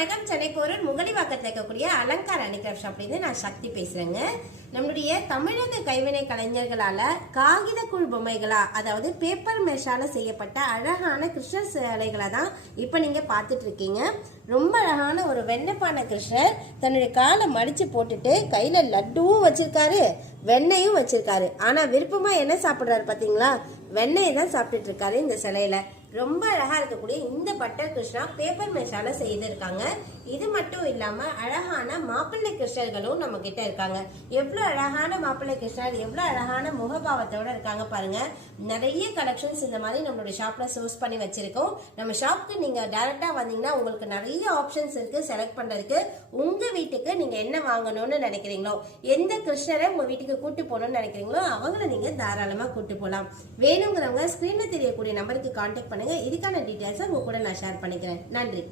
வணக்கம். சென்னை போரூர் முகலிவாக்கத்தில் இருக்கக்கூடிய அலங்கார் ஹேண்டிகிராஃப்ட் ஷாப்லேருந்து நான் சக்தி பேசுகிறேங்க. நம்மளுடைய தமிழக கைவினை கலைஞர்களால் காகித கூழ் பொம்மைகளா, அதாவது பேப்பர் மெஷால செய்யப்பட்ட அழகான கிருஷ்ணர் சிலைகளை தான் இப்போ நீங்கள் பார்த்துட்டு இருக்கீங்க. ரொம்ப அழகான ஒரு வெண்ணப்பான கிருஷ்ணர் தன்னுடைய காலை மடித்து போட்டுட்டு கையில் லட்டுவும் வச்சிருக்காரு, வெண்ணையும் வச்சிருக்காரு. ஆனால் விருப்பமாக என்ன சாப்பிட்றாரு பார்த்தீங்களா? வெண்ணெயை தான் சாப்பிட்டுட்டு இருக்காரு இந்த சிலையில. ரொம்ப அழகா இருக்கக்கூடிய இந்த பட்டர் கிருஷ்ணா பேப்பர் மெஷால செய்திருக்காங்க. இது மட்டும் இல்லாம அழகான மாப்பிள்ளை கிருஷ்ணர்களும் நம்ம கிட்ட இருக்காங்க. எவ்வளவு அழகான மாப்பிள்ளை கிருஷ்ணர், எவ்வளவு அழகான முகபாவத்தோட இருக்காங்க பாருங்க. நிறைய கலெக்ஷன்ஸ் இந்த மாதிரி நம்மளுடைய ஷாப்ல சோர்ஸ் பண்ணி வச்சிருக்கோம். நம்ம ஷாப்க்கு நீங்க டைரக்டா வந்தீங்கன்னா உங்களுக்கு நிறைய ஆப்ஷன்ஸ் இருக்கு செலக்ட் பண்றதுக்கு. உங்க வீட்டுக்கு நீங்க என்ன வாங்கணும்னு நினைக்கிறீங்களோ, எந்த கிருஷ்ணரை உங்க வீட்டுக்கு கூட்டு போகணும்னு நினைக்கிறீங்களோ அவங்கள நீங்க தாராளமா கூட்டு போகலாம். வேணுங்கிறவங்க ஸ்கிரீன்ல தெரியக்கூடிய நம்பருக்கு கான்டாக்ட் பண்ணுங்க. இதுக்கான டீடைல்ஸ் உங்க கூட நான் ஷேர் பண்ணிக்கிறேன். நன்றி.